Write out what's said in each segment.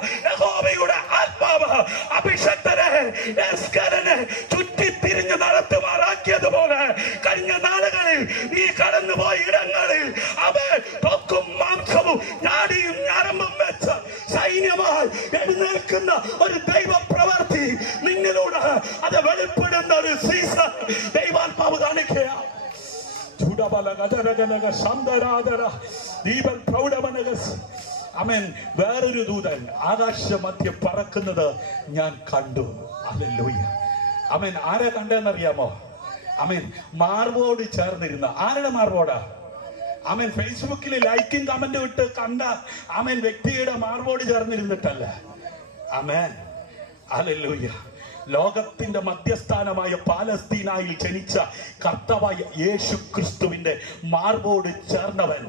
യഹോവയുടെ ആത്മാവ് അഭിഷക്തരെ എസ്കരനെ ചുറ്റിത്തിരിഞ്ഞ് നടത്തുമാറാക്കിയതുപോലെ കഴിഞ്ഞ നാളുകളിൽ നീ കടന്നുപോയ ഇടങ്ങളിൽ അവൻ തൊക്കും മാംസവും ഞാടിയും ഞരമ്പും വെച്ച സൈന്യമായി എഴുന്നേൽക്കുന്ന ഒരു ദൈവ പ്രവൃത്തി നിന്നിലൂടെ അത് വെളിപ്പെടുന്ന ഒരു സീസൺ ദൈവാത്മാവ് കാണിക്കുകയാണ്. ആമേൻ. വേറൊരു ദൂതൻ ആകാശമധ്യ പറക്കുന്നത് ഞാൻ കണ്ടു. ഹല്ലേലൂയ. ആമേൻ. ആരാ കണ്ടെന്നറിയാമോ? ആമേൻ. മാർബോട് ചേർന്നിരുന്ന ആരുടെ മാർബോടാ? ആമേൻ. ഫേസ്ബുക്കിൽ ലൈക്കും കമന്റും ഇട്ട് കണ്ട ആമേൻ വ്യക്തിയുടെ മാർബോട് ചേർന്നിരുന്നിട്ടല്ല. ആമേൻ. ഹല്ലേലൂയ. ലോകത്തിന്റെ മധ്യസ്ഥാനമായ പാലസ്തീനായിൽ ജനിച്ച കർത്താവായ യേശു ക്രിസ്തുവിന്റെ മാർബോട് ചേർന്നവൻ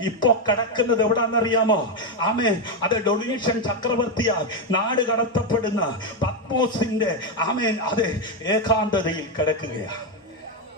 ഇപ്പൊ കിടക്കുന്നത് എവിടാന്നറിയാമോ? ആമേൻ. അത് ഡൊണേഷൻ ചക്രവർത്തിയാൽ നാട് കടത്തപ്പെടുന്ന പത്മോസിന്റെ ആമേൻ അത് ഏകാന്തതയിൽ കിടക്കുകയാണ്.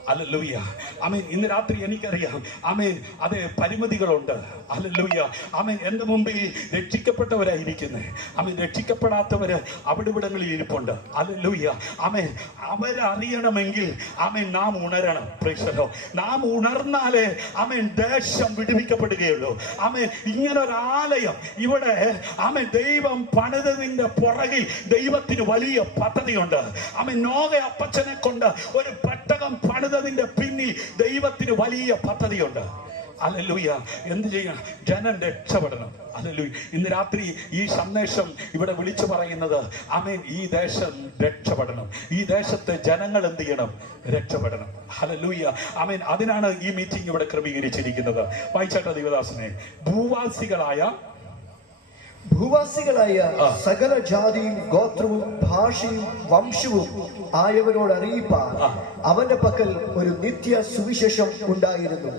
ഹല്ലേലൂയ. ആമേൻ. ഇന്ന് രാത്രി എനിക്കറിയാം ആമേൻ അതെ പരിമിതികളുണ്ട്. ഹല്ലേലൂയ. ആമേൻ. എന്റെ മുമ്പിൽ രക്ഷിക്കപ്പെട്ടവരായിരിക്കുന്നത് ആമേൻ രക്ഷിക്കപ്പെടാത്തവര് അവിടെവിടങ്ങളിൽ ഇരിപ്പുണ്ട്. ഹല്ലേലൂയ. ആമേൻ. അവരറിയണമെങ്കിൽ ആമേൻ നാം ഉണരണം. പ്രൈസലോ. നാം ഉണർന്നാലേ ആമേൻ ദേശം വിടുവിക്കപ്പെടുകയുള്ളൂ. ആമേൻ. ഇങ്ങനൊരു ആലയം ഇവിടെ ആമേൻ ദൈവം പണിതതിന്റെ പുറകിൽ ദൈവത്തിന് വലിയ പദ്ധതിയുണ്ട്. ആമേൻ. നോഹ അപ്പച്ചനെ കൊണ്ട് ഒരു പെട്ടകം പണിതതിന്റെ പിന്നിൽ ദൈവത്തിന് വലിയ പദ്ധതിയുണ്ട്. ഹല്ലേലൂയ. എന്ത് ചെയ്യണം? ജനം രക്ഷപ്പെടണം. ഹല്ലേലൂയ. ഇന്ന് രാത്രി ഈ സന്ദേശം ഇവിടെ വിളിച്ചു പറയുന്നത് ആമേൻ ഈ ദേശം രക്ഷപ്പെടണം. ഈ ദേശത്തെ ജനങ്ങൾ എന്ത് ചെയ്യണം? രക്ഷപ്പെടണം. ഹല്ലേലൂയ. ആമേൻ. അതിനാണ് ഈ മീറ്റിംഗ് ഇവിടെ ക്രമീകരിച്ചിരിക്കുന്നത്. വായിച്ചാട്ട ദൈവദാസനെ. ഭൂവാസികളായ സകല ജാതിയും ഗോത്രവും ഭാഷയും വംശവും ആയവരോട് അറിയിപ്പാൻ അവന്റെ പക്കൽ ഒരു നിത്യ സുവിശേഷം ഉണ്ടായിരുന്നു.